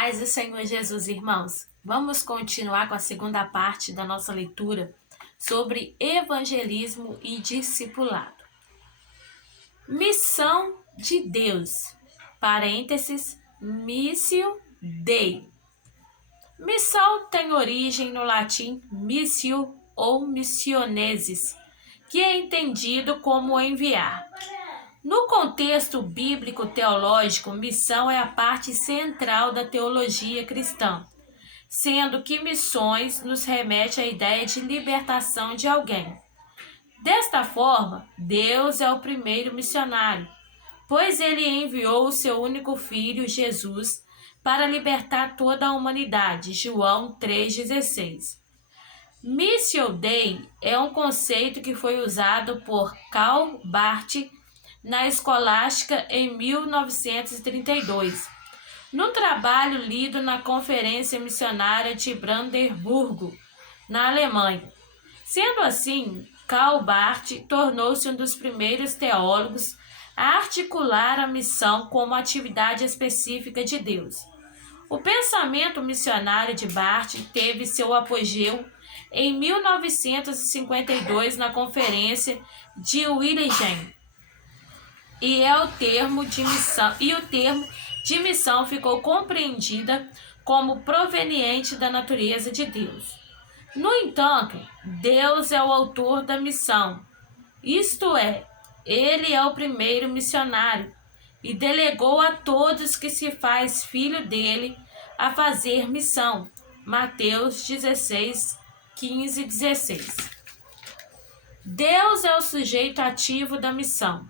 Paz do Senhor Jesus, irmãos. Vamos continuar com a segunda parte da nossa leitura sobre evangelismo e discipulado. Missão de Deus, parênteses, Missio Dei. Missão tem origem no latim missio ou missioneses, que é entendido como enviar. No contexto bíblico-teológico, missão é a parte central da teologia cristã, sendo que missões nos remete à ideia de libertação de alguém. Desta forma, Deus é o primeiro missionário, pois ele enviou o seu único filho, Jesus, para libertar toda a humanidade. João 3,16. Missio Dei é um conceito que foi usado por Karl Barth na Escolástica em 1932, no trabalho lido na Conferência Missionária de Brandemburgo, na Alemanha. Sendo assim, Karl Barth tornou-se um dos primeiros teólogos a articular a missão como atividade específica de Deus. O pensamento missionário de Barth teve seu apogeu em 1952 na Conferência de Wilhelm, e o termo de missão ficou compreendida como proveniente da natureza de Deus. No entanto, Deus é o autor da missão, isto é, ele é o primeiro missionário e delegou a todos que se faz filho dele a fazer missão. Mateus 16, 15 e 16. Deus é o sujeito ativo da missão.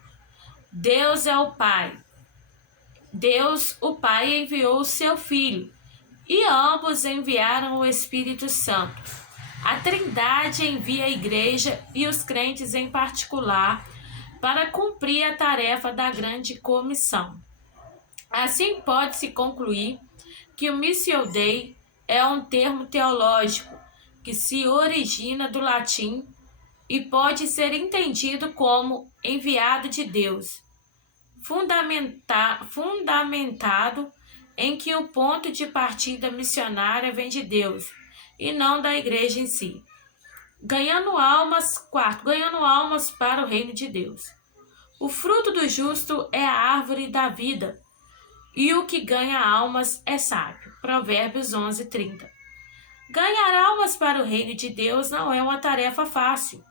Deus é o Pai. Deus, o Pai, enviou o seu Filho, e ambos enviaram o Espírito Santo. A Trindade envia a Igreja e os crentes em particular para cumprir a tarefa da grande comissão. Assim pode-se concluir que o Missio Dei é um termo teológico que se origina do latim e pode ser entendido como enviado de Deus, fundamentado em que o ponto de partida missionária vem de Deus e não da igreja em si. Ganhando almas para o reino de Deus. O fruto do justo é a árvore da vida, e o que ganha almas é sábio. Provérbios 11:30. Ganhar almas para o reino de Deus não é uma tarefa fácil,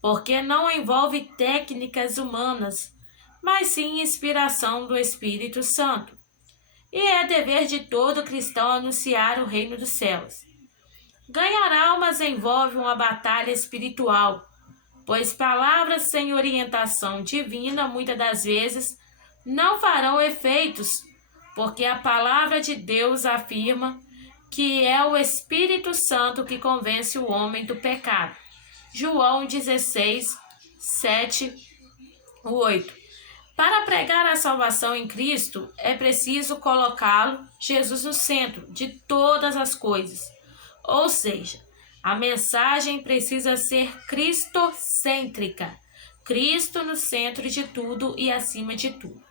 porque não envolve técnicas humanas, mas sim inspiração do Espírito Santo. E é dever de todo cristão anunciar o reino dos céus. Ganhar almas envolve uma batalha espiritual, pois palavras sem orientação divina muitas das vezes não farão efeitos, porque a palavra de Deus afirma que é o Espírito Santo que convence o homem do pecado. João 16, 7, 8. Para pregar a salvação em Cristo, é preciso colocá-lo, Jesus, no centro de todas as coisas. Ou seja, a mensagem precisa ser cristocêntrica, Cristo no centro de tudo e acima de tudo.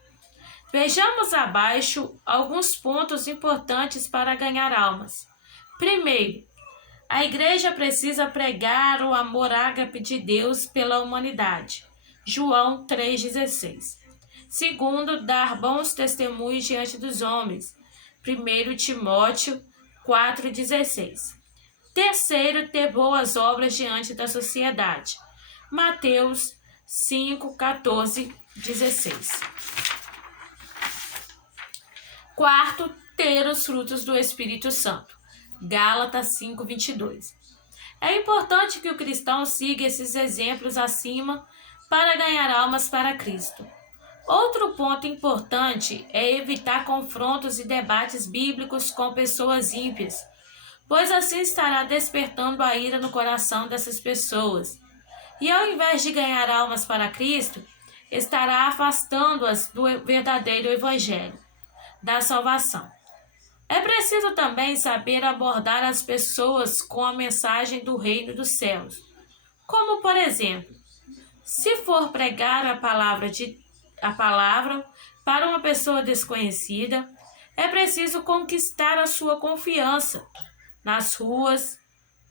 Vejamos abaixo alguns pontos importantes para ganhar almas. Primeiro, a igreja precisa pregar o amor ágape de Deus pela humanidade. João 3,16. Segundo, dar bons testemunhos diante dos homens. 1 Timóteo 4,16. Terceiro, ter boas obras diante da sociedade. Mateus 5, 14, 16. Quarto, ter os frutos do Espírito Santo. Gálatas 5, 22. É importante que o cristão siga esses exemplos acima para ganhar almas para Cristo. Outro ponto importante é evitar confrontos e debates bíblicos com pessoas ímpias, pois assim estará despertando a ira no coração dessas pessoas. E ao invés de ganhar almas para Cristo, estará afastando-as do verdadeiro evangelho da salvação. É preciso também saber abordar as pessoas com a mensagem do reino dos céus. Como, por exemplo, se for pregar a palavra para uma pessoa desconhecida, é preciso conquistar a sua confiança nas ruas,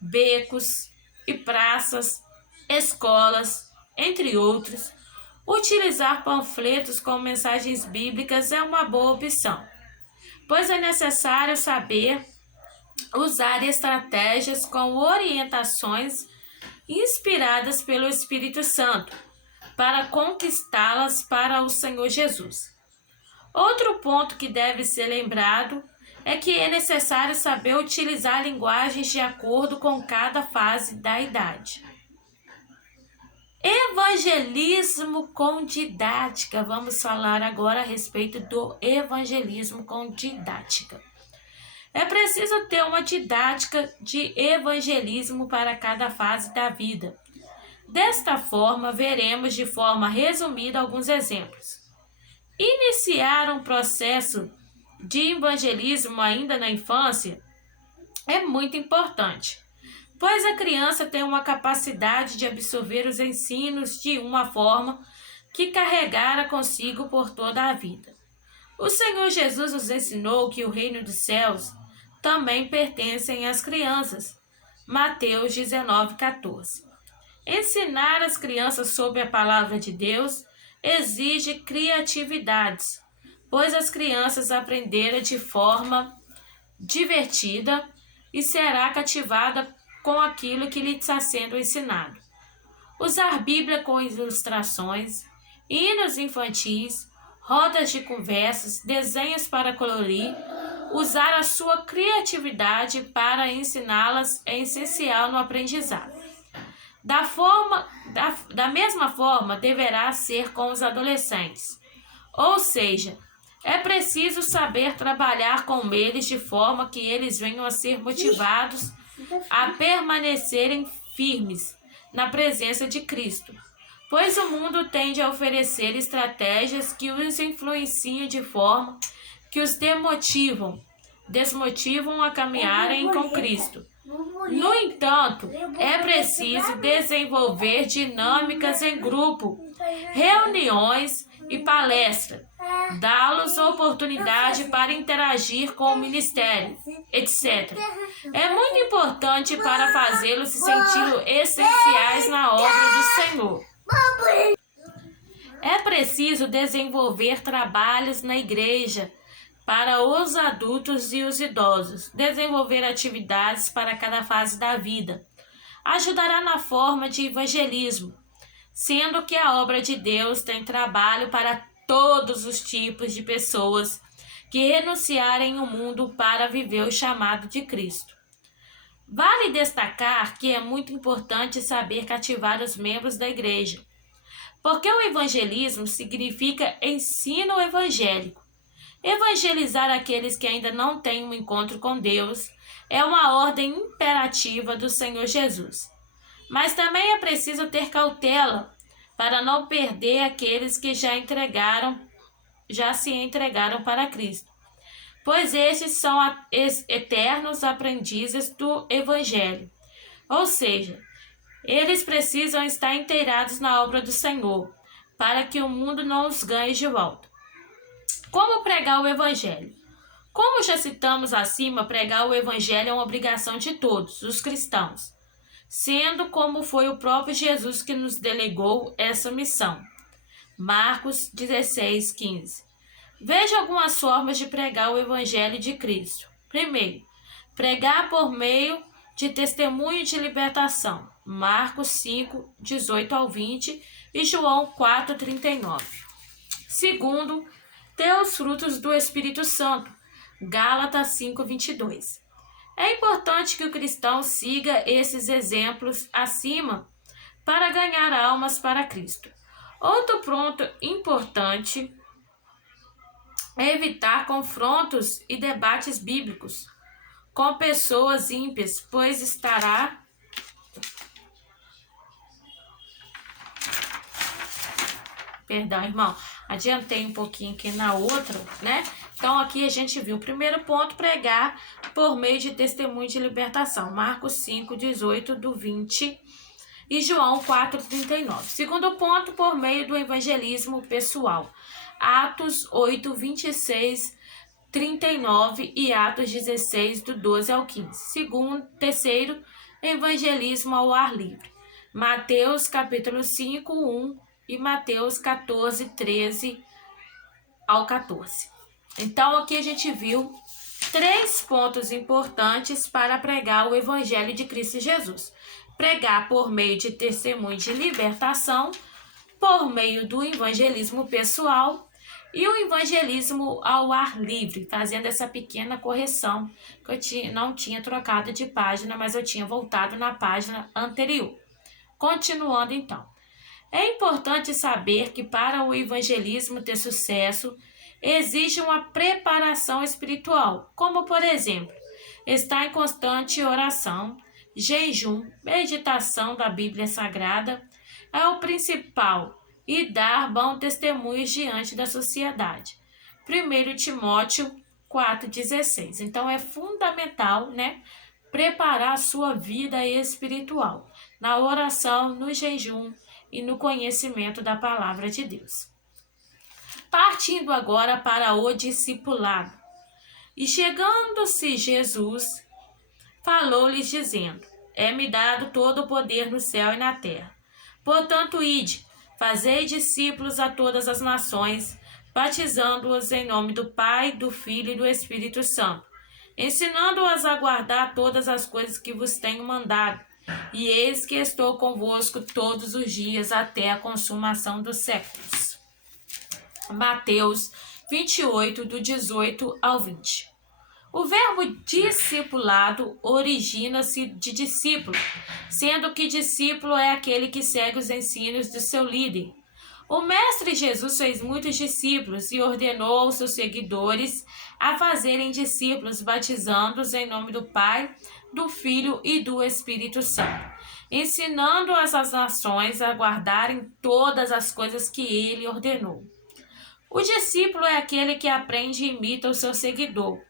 becos e praças, escolas, entre outros. Utilizar panfletos com mensagens bíblicas é uma boa opção, pois é necessário saber usar estratégias com orientações inspiradas pelo Espírito Santo para conquistá-las para o Senhor Jesus. Outro ponto que deve ser lembrado é que é necessário saber utilizar linguagens de acordo com cada fase da idade. Evangelismo com didática. Vamos falar agora a respeito do evangelismo com didática. É preciso ter uma didática de evangelismo para cada fase da vida. Desta forma, veremos de forma resumida alguns exemplos. Iniciar um processo de evangelismo ainda na infância é muito importante, pois a criança tem uma capacidade de absorver os ensinos de uma forma que carregara consigo por toda a vida. O Senhor Jesus nos ensinou que o reino dos céus também pertence às crianças. Mateus 19:14. Ensinar as crianças sobre a palavra de Deus exige criatividades, pois as crianças aprenderam de forma divertida e será cativada com aquilo que lhe está sendo ensinado. Usar Bíblia com ilustrações, hinos infantis, rodas de conversas, desenhos para colorir, usar a sua criatividade para ensiná-las é essencial no aprendizado. Da mesma forma, deverá ser com os adolescentes. Ou seja, é preciso saber trabalhar com eles de forma que eles venham a ser motivados a permanecerem firmes na presença de Cristo, pois o mundo tende a oferecer estratégias que os influenciam de forma que os desmotivam a caminharem com Cristo. No entanto, é preciso desenvolver dinâmicas em grupo, reuniões e palestras, dá-los oportunidade para interagir com o ministério, etc. É muito importante para fazê-los se sentir essenciais na obra do Senhor. É preciso desenvolver trabalhos na igreja para os adultos e os idosos, desenvolver atividades para cada fase da vida. Ajudará na forma de evangelismo, sendo que a obra de Deus tem trabalho para todos os tipos de pessoas que renunciarem o mundo para viver o chamado de Cristo. Vale destacar que é muito importante saber cativar os membros da igreja, porque o evangelismo significa ensino evangélico. Evangelizar aqueles que ainda não têm um encontro com Deus é uma ordem imperativa do Senhor Jesus. Mas também é preciso ter cautela para não perder aqueles que já se entregaram para Cristo, pois estes são eternos aprendizes do Evangelho. Ou seja, eles precisam estar inteirados na obra do Senhor, para que o mundo não os ganhe de volta. Como pregar o Evangelho? Como já citamos acima, pregar o Evangelho é uma obrigação de todos os cristãos, sendo como foi o próprio Jesus que nos delegou essa missão. Marcos 16:15. Veja algumas formas de pregar o Evangelho de Cristo. Primeiro, pregar por meio de testemunho de libertação. Marcos 5:18-20 e João 4:39. Segundo, ter os frutos do Espírito Santo. Gálatas 5:22. É importante que o cristão siga esses exemplos acima para ganhar almas para Cristo. Outro ponto importante é evitar confrontos e debates bíblicos com pessoas ímpias, pois estará Perdão, irmão, adiantei um pouquinho aqui na outra, né? Então, aqui a gente viu o primeiro ponto, pregar por meio de testemunho de libertação. Marcos 5:18-20 e João 4:39. Segundo ponto, por meio do evangelismo pessoal. Atos 8:26-39 39 e Atos 16, do 12 ao 15. Terceiro, evangelismo ao ar livre. Mateus capítulo 5, 1 e Mateus 14, 13 ao 14. Então aqui a gente viu 3 pontos importantes para pregar o evangelho de Cristo Jesus. Pregar por meio de testemunho de libertação, por meio do evangelismo pessoal e o evangelismo ao ar livre, fazendo essa pequena correção, que eu não tinha trocado de página, mas eu tinha voltado na página anterior. Continuando então. É importante saber que para o evangelismo ter sucesso, exige uma preparação espiritual, como por exemplo, estar em constante oração, jejum, meditação da Bíblia Sagrada, é o principal, e dar bom testemunho diante da sociedade. 1 Timóteo 4,16. Então é fundamental, preparar a sua vida espiritual, na oração, no jejum e no conhecimento da palavra de Deus. Partindo agora para o discipulado. E chegando-se Jesus, falou-lhes dizendo: É-me dado todo o poder no céu e na terra. Portanto, ide, fazei discípulos a todas as nações, batizando-os em nome do Pai, do Filho e do Espírito Santo, ensinando-os a guardar todas as coisas que vos tenho mandado. E eis que estou convosco todos os dias até a consumação dos séculos. Mateus 28, do 18 ao 20. O verbo discipulado origina-se de discípulo, sendo que discípulo é aquele que segue os ensinos do seu líder. O Mestre Jesus fez muitos discípulos e ordenou aos seus seguidores a fazerem discípulos, batizando-os em nome do Pai, do Filho e do Espírito Santo, ensinando as nações a guardarem todas as coisas que ele ordenou. O discípulo é aquele que aprende e imita o seu seguidor.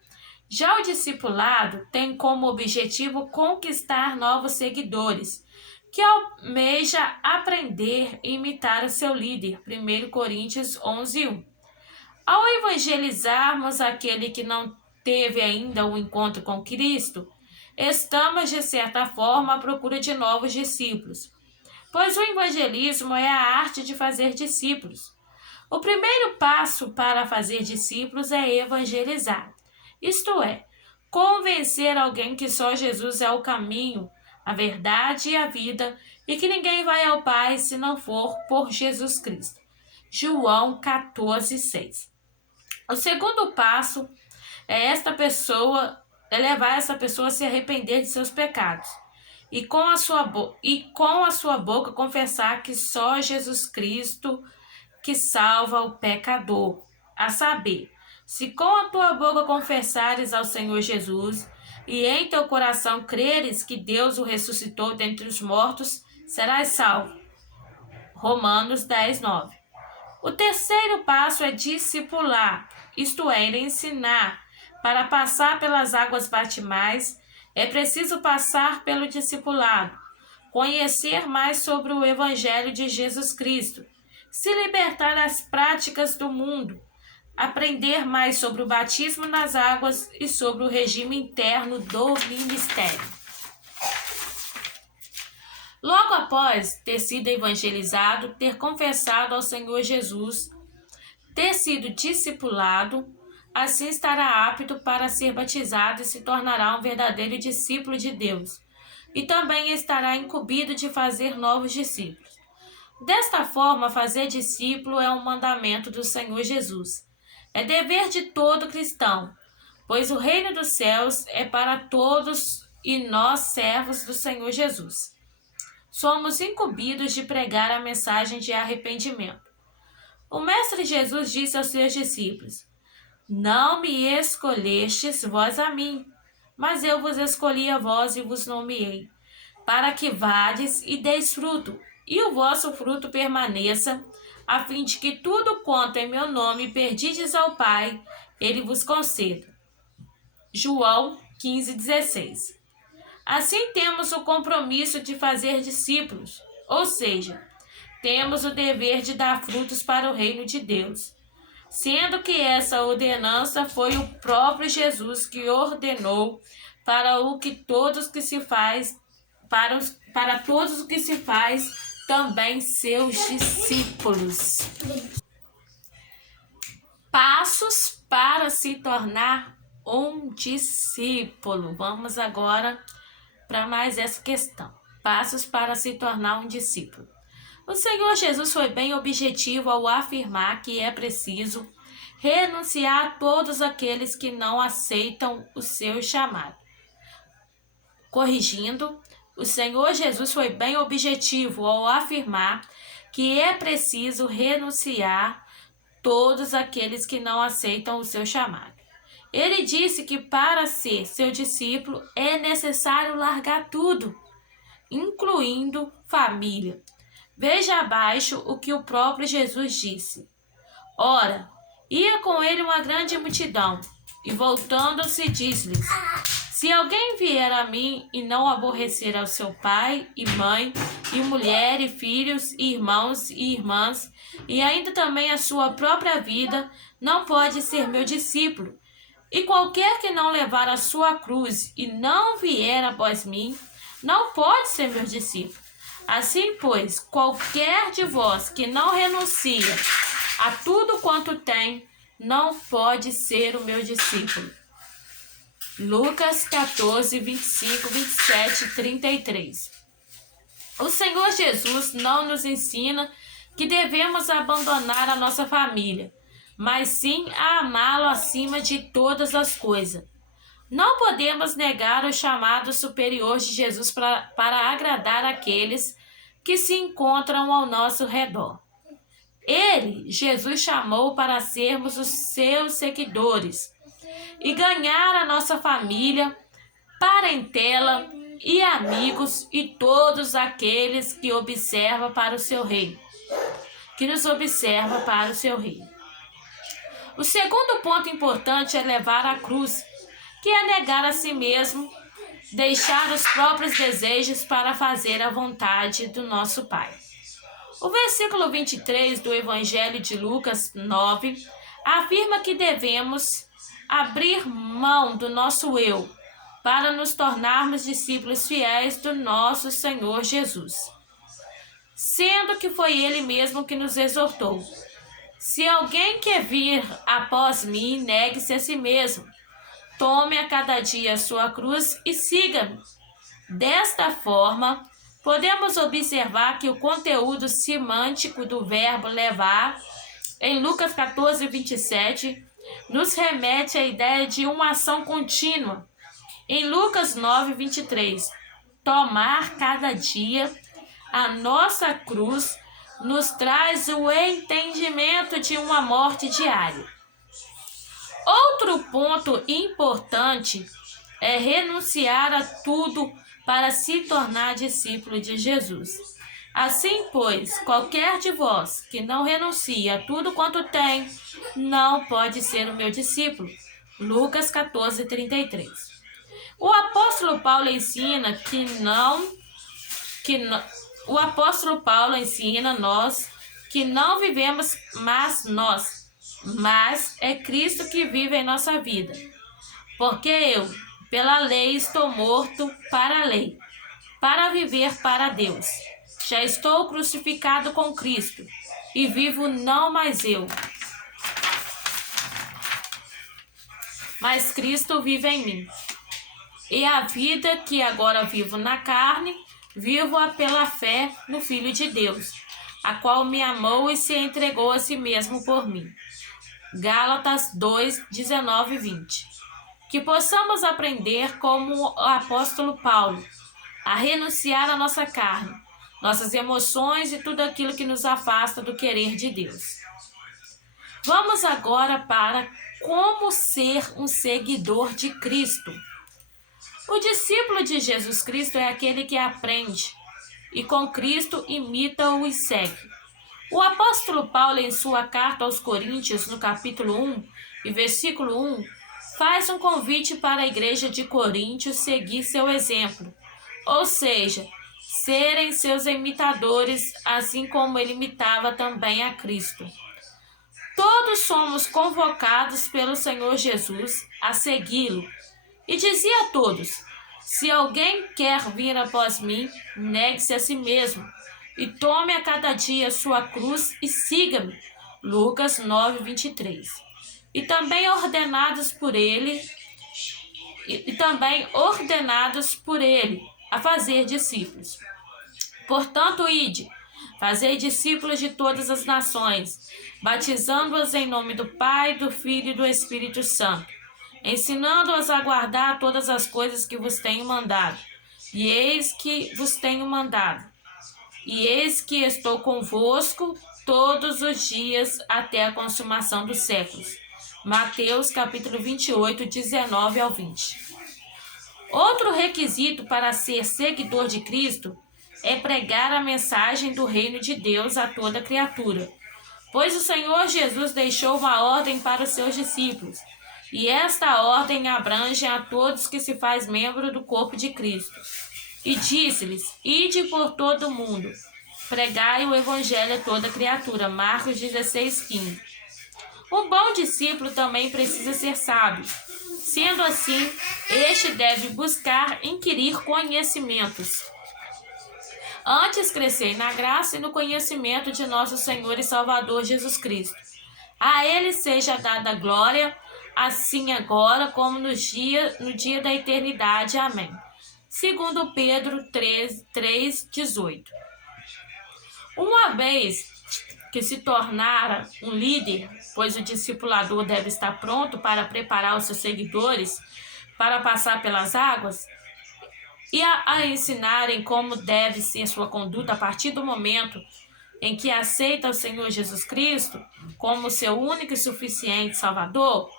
Já o discipulado tem como objetivo conquistar novos seguidores, que almeja aprender e imitar o seu líder. 1 Coríntios 11, 1. Ao evangelizarmos aquele que não teve ainda um encontro com Cristo, estamos, de certa forma, à procura de novos discípulos, pois o evangelismo é a arte de fazer discípulos. O primeiro passo para fazer discípulos é evangelizar, isto é, convencer alguém que só Jesus é o caminho, a verdade e a vida, e que ninguém vai ao Pai se não for por Jesus Cristo. João 14, 6. O segundo passo é levar essa pessoa a se arrepender de seus pecados e com a sua boca confessar que só Jesus Cristo que salva o pecador, a saber, se com a tua boca confessares ao Senhor Jesus e em teu coração creres que Deus o ressuscitou dentre os mortos, serás salvo. Romanos 10, 9. O terceiro passo é discipular, isto é, ensinar. Para passar pelas águas batismais, é preciso passar pelo discipulado, conhecer mais sobre o Evangelho de Jesus Cristo, se libertar das práticas do mundo, aprender mais sobre o batismo nas águas e sobre o regime interno do ministério. Logo após ter sido evangelizado, ter confessado ao Senhor Jesus, ter sido discipulado, assim estará apto para ser batizado e se tornará um verdadeiro discípulo de Deus, e também estará incumbido de fazer novos discípulos. Desta forma, fazer discípulo é um mandamento do Senhor Jesus. É dever de todo cristão, pois o reino dos céus é para todos e nós, servos do Senhor Jesus, somos incumbidos de pregar a mensagem de arrependimento. O Mestre Jesus disse aos seus discípulos: Não me escolhestes vós a mim, mas eu vos escolhi a vós e vos nomeei, para que vades e deis fruto, e o vosso fruto permaneça, a fim de que tudo quanto em meu nome perdides ao Pai, ele vos conceda. João 15, 16. Assim temos o compromisso de fazer discípulos, ou seja, temos o dever de dar frutos para o reino de Deus. sendo que essa ordenança foi o próprio Jesus que ordenou para o que todos que se faz, para todos os que se faz também seus discípulos. Passos para se tornar um discípulo. Vamos agora para mais essa questão. Passos para se tornar um discípulo. O Senhor Jesus foi bem objetivo ao afirmar que é preciso renunciar a todos aqueles que não aceitam o seu chamado. Corrigindo, o Senhor Jesus foi bem objetivo ao afirmar que é preciso renunciar todos aqueles que não aceitam o seu chamado. Ele disse que para ser seu discípulo é necessário largar tudo, incluindo família. Veja abaixo o que o próprio Jesus disse. Ora, ia com ele uma grande multidão, e voltando-se disse-lhes: se alguém vier a mim e não aborrecer ao seu pai e mãe, e mulher e filhos, e irmãos e irmãs, e ainda também a sua própria vida, não pode ser meu discípulo. E qualquer que não levar a sua cruz e não vier após mim, não pode ser meu discípulo. Assim, pois, qualquer de vós que não renuncia a tudo quanto tem, não pode ser o meu discípulo. Lucas 14, 25, 27, 33. O Senhor Jesus não nos ensina que devemos abandonar a nossa família, mas sim a amá-lo acima de todas as coisas. Não podemos negar o chamado superior de Jesus para agradar aqueles que se encontram ao nosso redor. Ele, Jesus, chamou para sermos os seus seguidores e ganhar a nossa família, parentela e amigos e todos aqueles que observam para o seu reino, que nos observa para o seu reino. O segundo ponto importante é levar a cruz, que é negar a si mesmo, deixar os próprios desejos para fazer a vontade do nosso Pai. O versículo 23 do Evangelho de Lucas 9 afirma que devemos abrir mão do nosso eu para nos tornarmos discípulos fiéis do nosso Senhor Jesus, sendo que foi Ele mesmo que nos exortou. Se alguém quer vir após mim, negue-se a si mesmo. Tome a cada dia a sua cruz e siga-me. Desta forma, podemos observar que o conteúdo semântico do verbo levar, em Lucas 14, 27, nos remete à ideia de uma ação contínua. Em Lucas 9, 23, tomar cada dia a nossa cruz nos traz o entendimento de uma morte diária. Outro ponto importante é renunciar a tudo para se tornar discípulo de Jesus. Assim, pois, qualquer de vós que não renuncia a tudo quanto tem, não pode ser o meu discípulo. Lucas 14, 33. O apóstolo Paulo ensina o apóstolo Paulo ensina nós que não vivemos mas é Cristo que vive em nossa vida. Porque eu, pela lei, estou morto para a lei, para viver para Deus. Já estou crucificado com Cristo, e vivo não mais eu, mas Cristo vive em mim. E a vida que agora vivo na carne, vivo-a pela fé no Filho de Deus, a qual me amou e se entregou a si mesmo por mim. Gálatas 2, 19 e 20. Que possamos aprender como o apóstolo Paulo, a renunciar à nossa carne, nossas emoções e tudo aquilo que nos afasta do querer de Deus. Vamos agora para como ser um seguidor de Cristo. O discípulo de Jesus Cristo é aquele que aprende e com Cristo imita-o e segue. O apóstolo Paulo, em sua carta aos Coríntios, no capítulo 1 e versículo 1, faz um convite para a igreja de Coríntios seguir seu exemplo, ou seja, serem seus imitadores, assim como ele imitava também a Cristo. Todos somos convocados pelo Senhor Jesus a segui-lo. E dizia a todos: se alguém quer vir após mim, negue-se a si mesmo e tome a cada dia sua cruz e siga-me. Lucas 9:23. E também ordenados por ele a fazer discípulos. Portanto, ide, fazei discípulos de todas as nações, batizando-os em nome do Pai, do Filho e do Espírito Santo, ensinando-os a guardar todas as coisas que vos tenho mandado. E eis que estou convosco todos os dias até a consumação dos séculos. Mateus capítulo 28, 19 ao 20. Outro requisito para ser seguidor de Cristo é pregar a mensagem do reino de Deus a toda criatura, pois o Senhor Jesus deixou uma ordem para os seus discípulos, e esta ordem abrange a todos que se faz membro do corpo de Cristo. E disse-lhes: ide por todo o mundo, pregai o evangelho a toda criatura. Marcos 16:15. Um bom discípulo também precisa ser sábio. Sendo assim, este deve buscar inquirir conhecimentos. Antes crescer na graça e no conhecimento de nosso Senhor e Salvador Jesus Cristo. A Ele seja dada glória, assim agora como no dia da eternidade. Amém. 2 Pedro 3:18. Uma vez que se tornara um líder, pois o discipulador deve estar pronto para preparar os seus seguidores para passar pelas águas e a ensinarem como deve ser sua conduta a partir do momento em que aceita o Senhor Jesus Cristo como seu único e suficiente Salvador,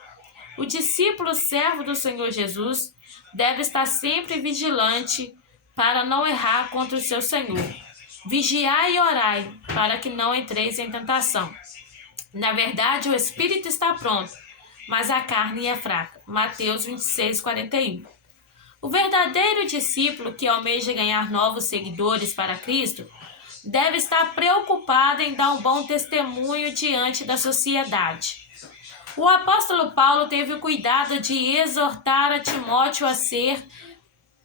o discípulo servo do Senhor Jesus deve estar sempre vigilante para não errar contra o seu Senhor. Vigiai e orai, para que não entreis em tentação. Na verdade, o espírito está pronto, mas a carne é fraca. Mateus 26:41. O verdadeiro discípulo que almeja ganhar novos seguidores para Cristo deve estar preocupado em dar um bom testemunho diante da sociedade. O apóstolo Paulo teve o cuidado de exortar a Timóteo a ser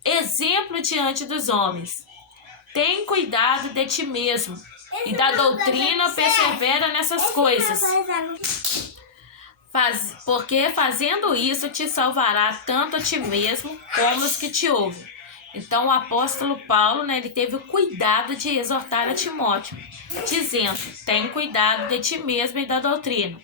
exemplo diante dos homens. Tem cuidado de ti mesmo e da doutrina persevera nessas coisas, porque fazendo isso te salvará tanto a ti mesmo como os que te ouvem. Então o apóstolo Paulo, ele teve o cuidado de exortar a Timóteo, dizendo: tem cuidado de ti mesmo e da doutrina.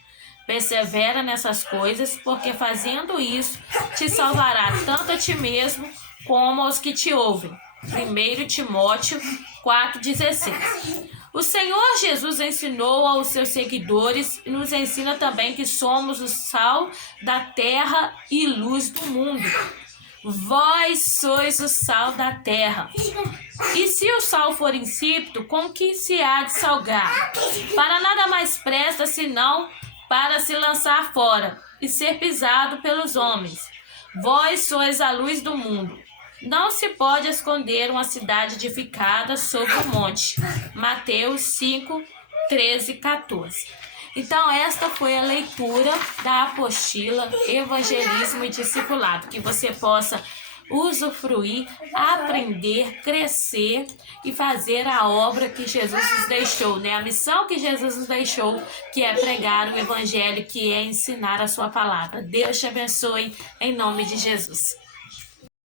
Persevera nessas coisas, porque fazendo isso te salvará tanto a ti mesmo como aos que te ouvem. 1 Timóteo 4:16. O Senhor Jesus ensinou aos seus seguidores e nos ensina também que somos o sal da terra e luz do mundo. Vós sois o sal da terra. E se o sal for insípido, com que se há de salgar? Para nada mais presta senão para se lançar fora e ser pisado pelos homens. Vós sois a luz do mundo. Não se pode esconder uma cidade edificada sobre um monte. Mateus 5:13-14. Então, esta foi a leitura da apostila Evangelismo e Discipulado. Que você possa usufruir, aprender, crescer e fazer a obra que Jesus nos deixou, né? A missão que Jesus nos deixou, que é pregar o Evangelho, que é ensinar a sua palavra. Deus te abençoe, em nome de Jesus.